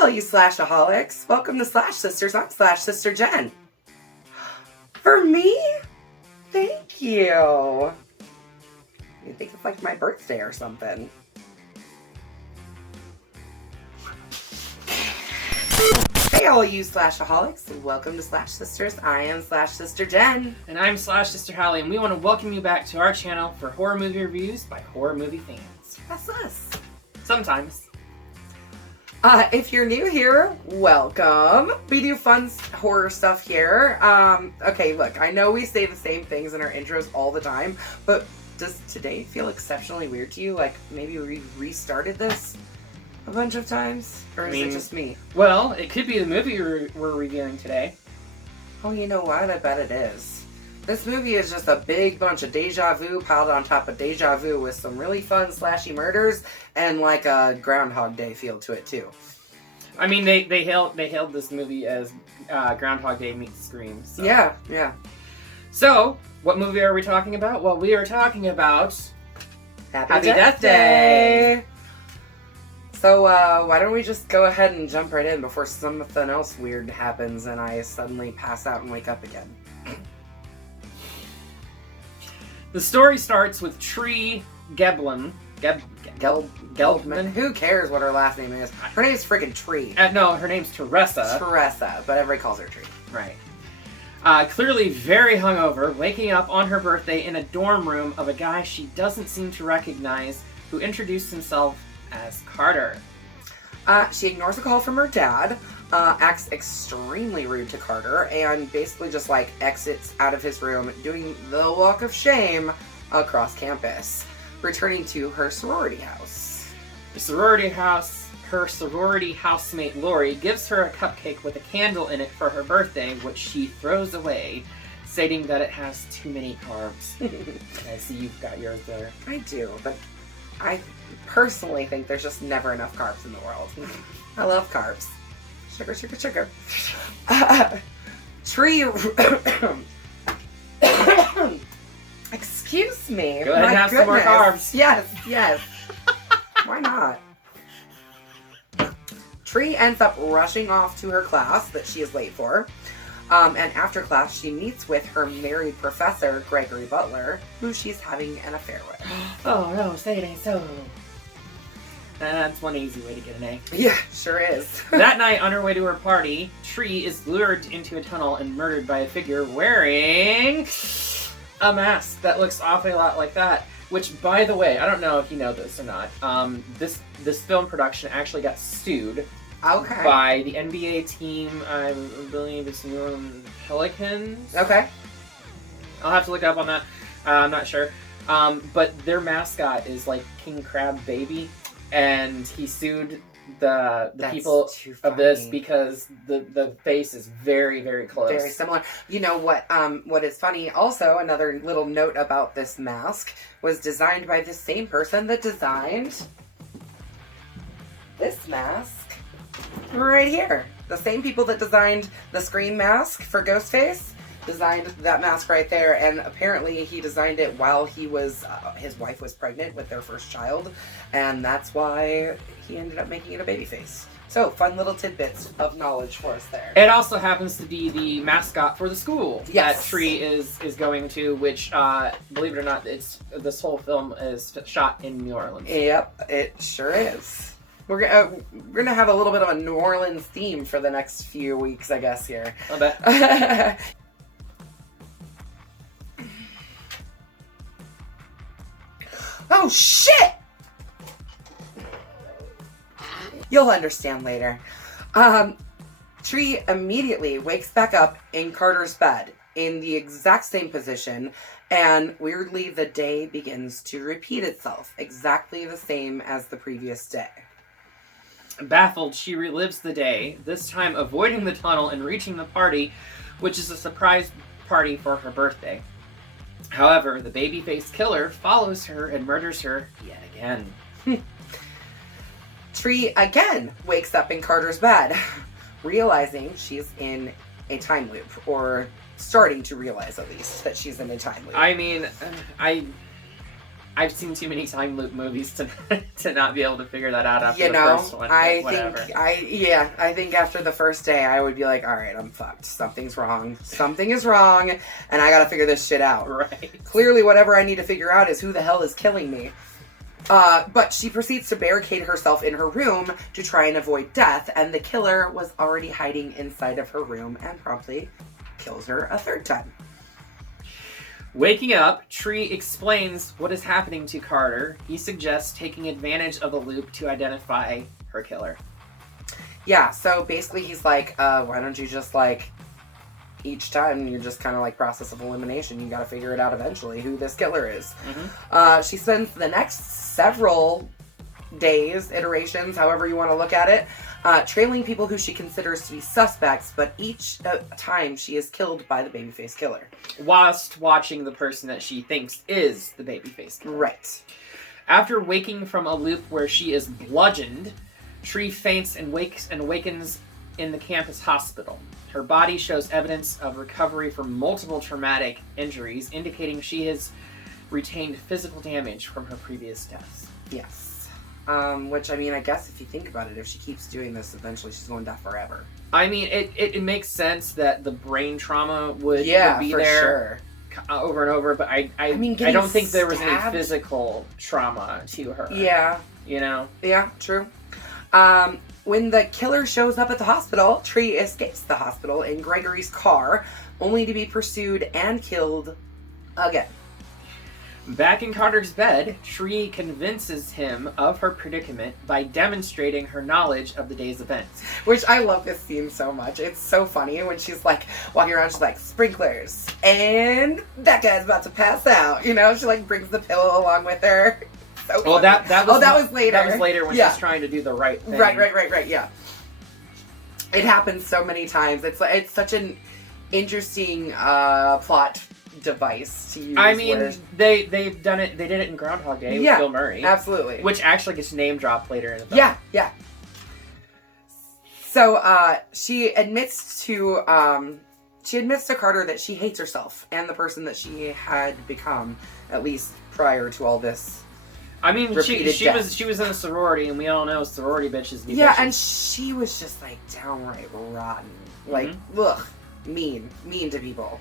all you Slashaholics. Welcome to Slash Sisters. I'm Slash Sister Jen. For me? Thank you. You think it's like my birthday or something. Hey all you Slashaholics. Welcome to Slash Sisters. I am Slash Sister Jen. And I'm Slash Sister Hallie, and we want to welcome you back to our channel for horror movie reviews by horror movie fans. That's us. Sometimes. If you're new here, welcome. We do fun horror stuff here. Okay, look, I know we say the same things in our intros all the time, but does today feel exceptionally weird to you? Like, maybe we restarted this a bunch of times? Or is it just me? Well, it could be the movie we're reviewing today. Oh, you know what? I bet it is. This movie is just a big bunch of deja vu piled on top of deja vu with some really fun slashy murders and like a Groundhog Day feel to it too. I mean, they hailed this movie as Groundhog Day meets Scream. So. Yeah. So, what movie are we talking about? Well, we are talking about Happy Death Day! So, why don't we just go ahead and jump right in before something else weird happens and I suddenly pass out and wake up again. The story starts with Tree Geblin. Geldman? Who cares what her last name is? Her name's freaking Tree. No, her name's Teresa. Teresa, but everybody calls her Tree. Right. Clearly very hungover, waking up on her birthday in a dorm room of a guy she doesn't seem to recognize, who introduced himself as Carter. She ignores a call from her dad, acts extremely rude to Carter, and basically just like exits out of his room, doing the walk of shame across campus, returning to her sorority house. Her sorority housemate Lori gives her a cupcake with a candle in it for her birthday, which she throws away, stating that it has too many carbs. I see you've got yours there. I do, but I personally think there's just never enough carbs in the world. I love carbs. Sugar, sugar, sugar. Tree... Excuse me. Go ahead and have some more carbs. Yes. Why not? Tree ends up rushing off to her class that she is late for. And after class, she meets with her married professor, Gregory Butler, who she's having an affair with. Oh, no, say it ain't so. That's one easy way to get an A. Yeah, sure is. That night, on her way to her party, Tree is lured into a tunnel and murdered by a figure wearing a mask that looks awfully a lot like that. Which, by the way, I don't know if you know this or not, this film production actually got sued by the NBA team, I believe it's New Orleans Pelicans. Okay. I'll have to look up on that. I'm not sure. But their mascot is like King Crab Baby. And he sued the people of this because the face is very, very close. Very similar. You know what is funny, also, another little note about this mask was designed by the same person that designed this mask right here. The same people that designed the Scream mask for Ghostface designed that mask right there, and apparently he designed it while he was his wife was pregnant with their first child, and that's why he ended up making it a baby face. So, fun little tidbits of knowledge for us there. It also happens to be the mascot for the school that Tree is going to, which, believe it or not, this whole film is shot in New Orleans. Yep, it sure is. We're gonna have a little bit of a New Orleans theme for the next few weeks, I guess, here. I bet. Oh, shit! You'll understand later. Tree immediately wakes back up in Carter's bed in the exact same position, and weirdly the day begins to repeat itself, exactly the same as the previous day. Baffled, she relives the day, this time avoiding the tunnel and reaching the party, which is a surprise party for her birthday. However, the babyface killer follows her and murders her yet again. Tree again wakes up in Carter's bed, realizing she's in a time loop, or starting to realize at least that she's in a time loop. I mean, I I've seen too many time loop movies to not be able to figure that out after You the know, first one. I Whatever. think after the first day, I would be like, all right, I'm fucked. Something's wrong. Something is wrong, and I gotta figure this shit out. Right. Clearly, whatever I need to figure out is who the hell is killing me. But she proceeds to barricade herself in her room to try and avoid death, and the killer was already hiding inside of her room and promptly kills her a third time. Waking up, Tree explains what is happening to Carter. He suggests taking advantage of the loop to identify her killer. Yeah, so basically he's like, why don't you just, like, each time you're just kind of like process of elimination, you gotta figure it out eventually who this killer is. Mm-hmm. She spends the next several days, iterations, however you want to look at it, trailing people who she considers to be suspects, but each time she is killed by the babyface killer. Whilst watching the person that she thinks is the babyface killer. Right. After waking from a loop where she is bludgeoned, Tree faints and awakens in the campus hospital. Her body shows evidence of recovery from multiple traumatic injuries, indicating she has retained physical damage from her previous deaths. Yes. Which, I mean, I guess if you think about it, if she keeps doing this, eventually she's going to die forever. I mean, it makes sense that the brain trauma would be for there over and over, but I mean, I don't think there was any stabbed? physical trauma to her. Yeah. You know? Yeah, true. When the killer shows up at the hospital, Tree escapes the hospital in Gregory's car, only to be pursued and killed again. Back in Carter's bed, Tree convinces him of her predicament by demonstrating her knowledge of the day's events. Which, I love this scene so much. It's so funny when she's like walking around, she's like, sprinklers, and that guy's about to pass out. You know, she like brings the pillow along with her. So well, funny. that was later. That was later when Yeah. she's trying to do the right thing. Right, yeah. It happens so many times. It's such an interesting plot device to use. I mean, they've done it. They did it in Groundhog Day with Bill Murray, absolutely, which actually gets name dropped later in the film. Yeah. So she admits to Carter that she hates herself and the person that she had become, at least prior to all this. I mean, repeated she death. was in a sorority, and we all know sorority bitches be Yeah, bitches. and she was just like downright rotten, like ugh, mean to people.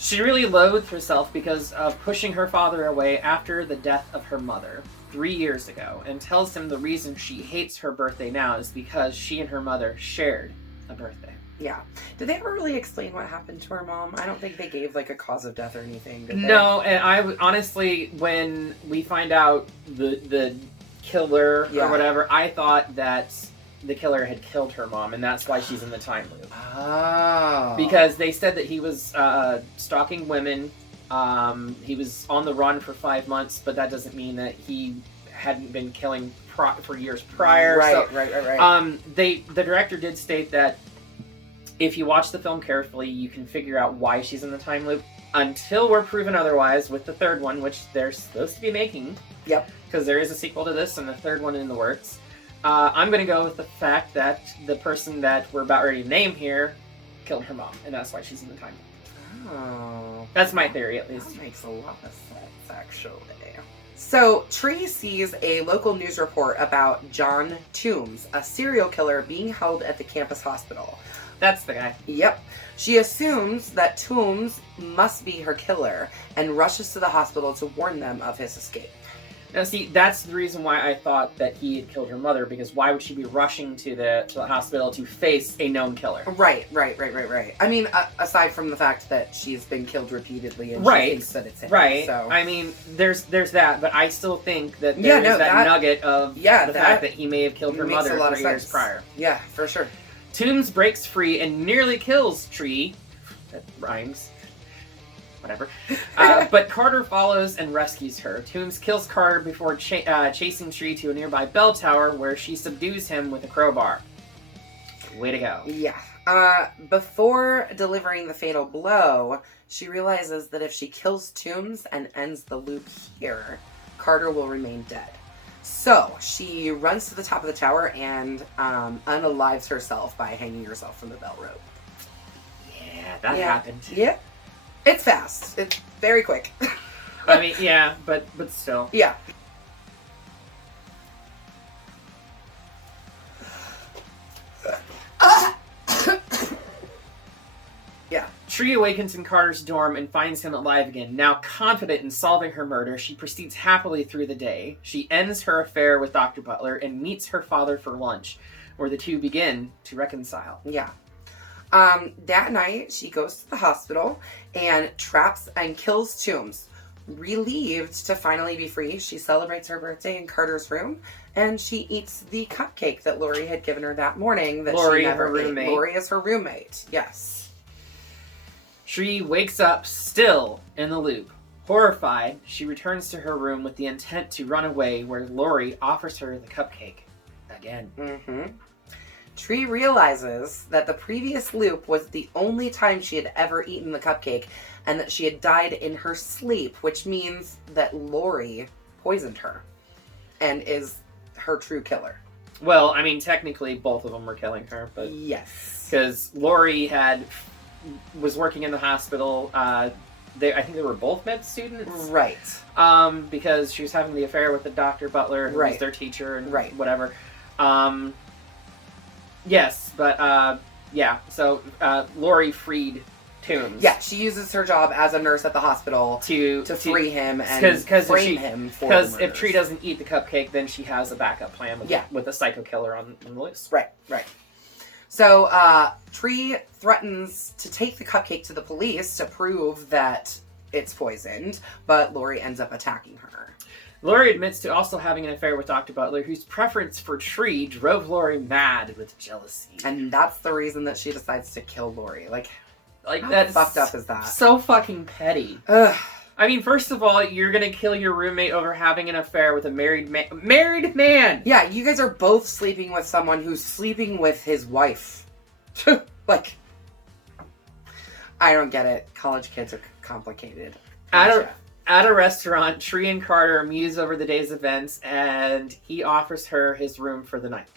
She really loathed herself because of pushing her father away after the death of her mother 3 years ago, and tells him the reason she hates her birthday now is because she and her mother shared a birthday. Yeah. Did they ever really explain what happened to her mom? I don't think they gave like a cause of death or anything, did they? No, and I honestly, when we find out the killer or whatever, I thought that the killer had killed her mom, and that's why she's in the time loop. Oh. Because they said that he was stalking women. He was on the run for 5 months, but that doesn't mean that he hadn't been killing for years prior. Right. The director did state that if you watch the film carefully, you can figure out why she's in the time loop, until we're proven otherwise with the third one, which they're supposed to be making. Yep. Because there is a sequel to this and the third one in the works. I'm going to go with the fact that the person that we're about ready to name here killed her mom, and that's why she's in the time loop. Oh. That's my theory, at least. That makes a lot of sense, actually. So, Tree sees a local news report about John Toombs, a serial killer being held at the campus hospital. That's the guy. Yep. She assumes that Toombs must be her killer and rushes to the hospital to warn them of his escape. Now, see, that's the reason why I thought that he had killed her mother, because why would she be rushing to the hospital to face a known killer? Right. I mean, aside from the fact that she's been killed repeatedly and right. she thinks that it's him. Right. So. I mean, there's that, but I still think that there is that nugget of the fact that he may have killed her mother 3 years prior. Yeah, for sure. Toombs breaks free and nearly kills Tree. That rhymes. Whatever. But Carter follows and rescues her. Toombs kills Carter before chasing Tree to a nearby bell tower, where she subdues him with a crowbar. Way to go. Yeah. Before delivering the fatal blow, she realizes that if she kills Toombs and ends the loop here, Carter will remain dead. So, she runs to the top of the tower and unalives herself by hanging herself from the bell rope. Yeah, that happened. Yeah. It's fast. It's very quick. I mean, yeah, but still. Yeah. Yeah. Tree awakens in Carter's dorm and finds him alive again. Now confident in solving her murder, she proceeds happily through the day. She ends her affair with Dr. Butler and meets her father for lunch, where the two begin to reconcile. Yeah. That night, she goes to the hospital and traps and kills Toombs. Relieved to finally be free, she celebrates her birthday in Carter's room, and she eats the cupcake that Lori had given her that morning that Lori, she never her ate. roommate. Lori is her roommate, yes. Tree wakes up still in the loop. Horrified, she returns to her room with the intent to run away, where Lori offers her the cupcake again. Mm-hmm. Tree realizes that the previous loop was the only time she had ever eaten the cupcake, and that she had died in her sleep, which means that Lori poisoned her and is her true killer. Well, I mean, technically both of them were killing her, but yes, because Lori was working in the hospital. I think they were both med students, right? Because she was having the affair with the Dr. Butler, who was their teacher, and whatever. Yes, but yeah. So Lori freed Toombs. Yeah, she uses her job as a nurse at the hospital to free him and frame him for the murders. Because if Tree doesn't eat the cupcake, then she has a backup plan with a psycho killer on the loose. Right. So Tree threatens to take the cupcake to the police to prove that it's poisoned, but Lori ends up attacking her. Lori admits to also having an affair with Dr. Butler, whose preference for Tree drove Lori mad with jealousy. And that's the reason that she decides to kill Lori. Like how that's fucked up is that? So fucking petty. Ugh. I mean, first of all, you're gonna kill your roommate over having an affair with a married man. Yeah, you guys are both sleeping with someone who's sleeping with his wife. Like, I don't get it. College kids are complicated. At a restaurant, Tree and Carter muse over the day's events, and he offers her his room for the night.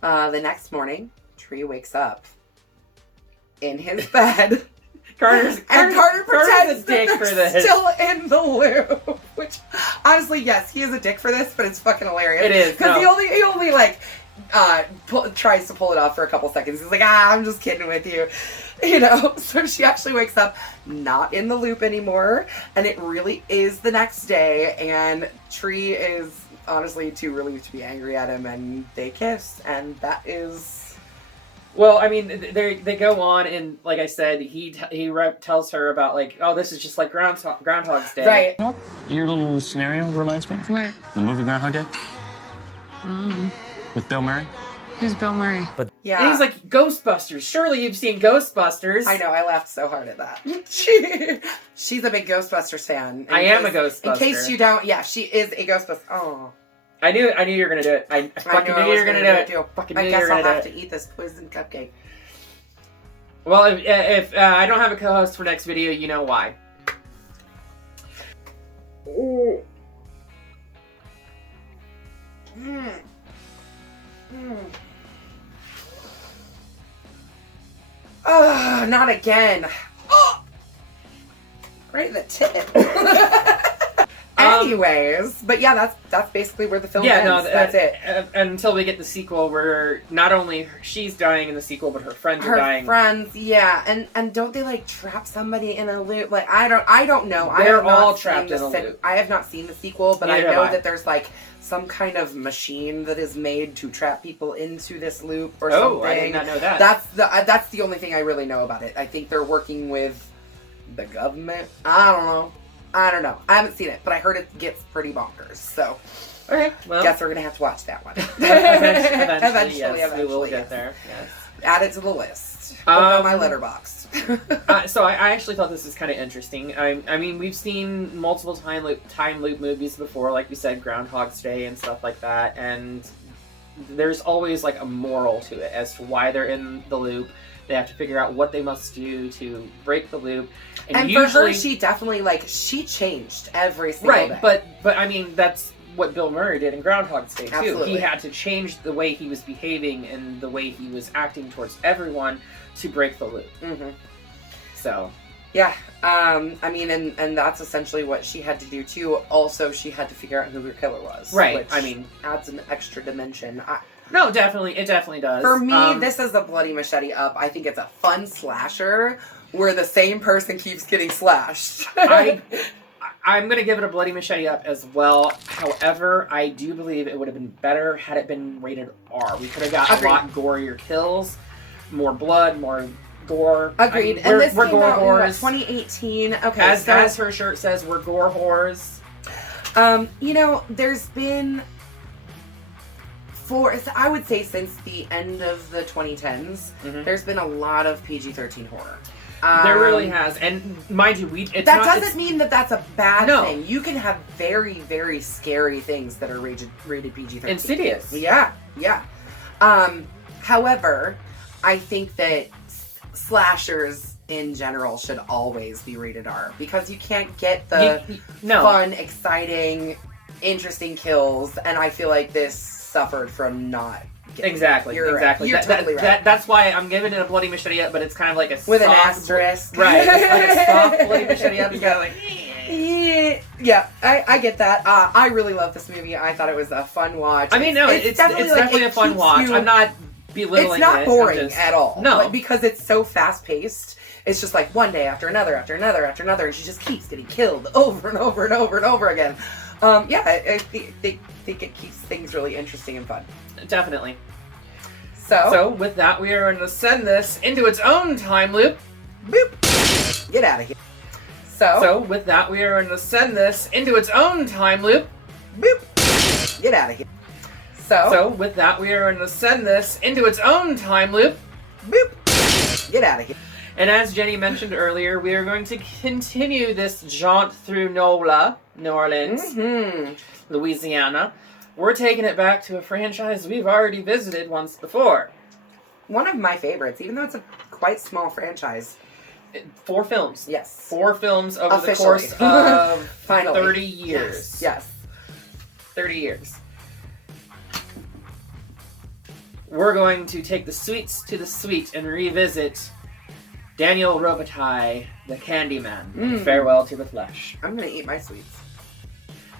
The next morning, Tree wakes up in his bed. Carter pretends a dick that for they're this. still in the loop. Which, honestly, yes, he is a dick for this, but it's fucking hilarious. It is, because he only like tries to pull it off for a couple seconds. He's like, I'm just kidding with you, you know. So she actually wakes up not in the loop anymore, and it really is the next day. And Tree is honestly too relieved to be angry at him, and they kiss, and that is. Well, I mean, they go on, and like I said, he tells her about, like, oh, this is just like Groundhog's Day. Right. You know, your little scenario reminds me. What? The movie Groundhog Day. Mm. With Bill Murray. Who's Bill Murray? But yeah. And he's like, Ghostbusters. Surely you've seen Ghostbusters. I know, I laughed so hard at that. She's a big Ghostbusters fan. I am a Ghostbuster. In case you don't, yeah, she is a Ghostbuster. Oh. I knew you were gonna do it. I fucking knew you were gonna do it. I guess I'll have to eat this poison cupcake. Well, if I don't have a co-host for next video, you know why. Ooh. Oh, not again. Oh. Right in the tip. Anyways, but yeah, that's basically where the film ends. No, that's it. Until we get the sequel, where not only she's dying in the sequel, but her friends are dying. Her friends, yeah, and don't they like trap somebody in a loop? Like I don't know. They're all trapped in a loop. I have not seen the sequel, but Neither I know that there's like some kind of machine that is made to trap people into this loop or something. Oh, I did not know that. That's the only thing I really know about it. I think they're working with the government. I don't know. I haven't seen it, but I heard it gets pretty bonkers. So, okay, well, guess we're gonna have to watch that one. Eventually, yes, we will get there. Yes. Add it to the list. On my letterbox. So I actually thought this was kind of interesting. I mean, we've seen multiple time loop movies before, like we said, Groundhog's Day and stuff like that, and there's always like a moral to it as to why they're in the loop. They have to figure out what they must do to break the loop. And usually, for her, she definitely, she changed every single day. Right, but I mean, that's what Bill Murray did in Groundhog's Day, too. Absolutely. He had to change the way he was behaving and the way he was acting towards everyone to break the loop. Mm-hmm. So. Yeah. I mean, and that's essentially what she had to do too. Also, she had to figure out who her killer was. Right. Which I mean, adds an extra dimension. no, definitely, it definitely does. For me, this is a Bloody Machete Up. I think it's a fun slasher where the same person keeps getting slashed. I'm going to give it a Bloody Machete Up as well. However, I do believe it would have been better had it been rated R. We could have got a lot gorier kills, more blood, more gore. Agreed. I mean, and this we're came gore out whores. in 2018. Okay, as her shirt says, we're gore whores. You know, there's been I would say since the end of the 2010s, there's been a lot of PG-13 horror. There really has, and mind you, that doesn't mean that that's a bad thing. You can have very, very scary things that are rated PG-13. Insidious. Yeah. However, I think that slashers in general should always be rated R because you can't get the fun, exciting, interesting kills, and I feel like this suffered from not. Exactly. You're totally right. That's why I'm giving it a Bloody Machete Up, but it's kind of like with an asterisk, right? Like a soft Bloody Machete Up. You gotta like. Yeah, I get that. I really love this movie. I thought it was a fun watch. I mean, no, it's definitely a fun watch. I'm not belittling it. It's not boring at all. No, like, because it's so fast paced. It's just like one day after another, after another, after another, and she just keeps getting killed over and over and over and over again. I think it keeps things really interesting and fun. Definitely. So with that, we are going to send this into its own time loop. Boop. Get out of here. So with that, we are going to send this into its own time loop. Boop. Get out of here. So with that, we are going to send this into its own time loop. Boop. Get out of here. And as Jenny mentioned earlier, we are going to continue this jaunt through NOLA, New Orleans, Louisiana. We're taking it back to a franchise we've already visited once before. One of my favorites, even though it's a quite small franchise. 4 films. Yes. 4 films over the course of 30 years. Yes. 30 years. We're going to take the sweets to the sweet and revisit Daniel Robitaille, the Candyman. Farewell to the Flesh. I'm going to eat my sweets.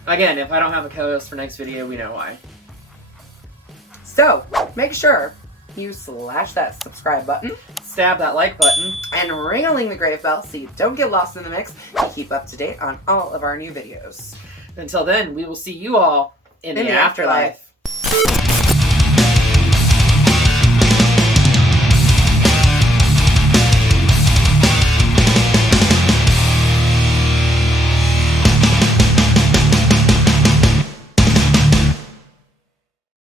Again, if I don't have a co-host for next video, we know why. So, make sure you slash that subscribe button. Stab that like button. And ring-a-ling the grave bell so you don't get lost in the mix and keep up to date on all of our new videos. Until then, we will see you all in the afterlife.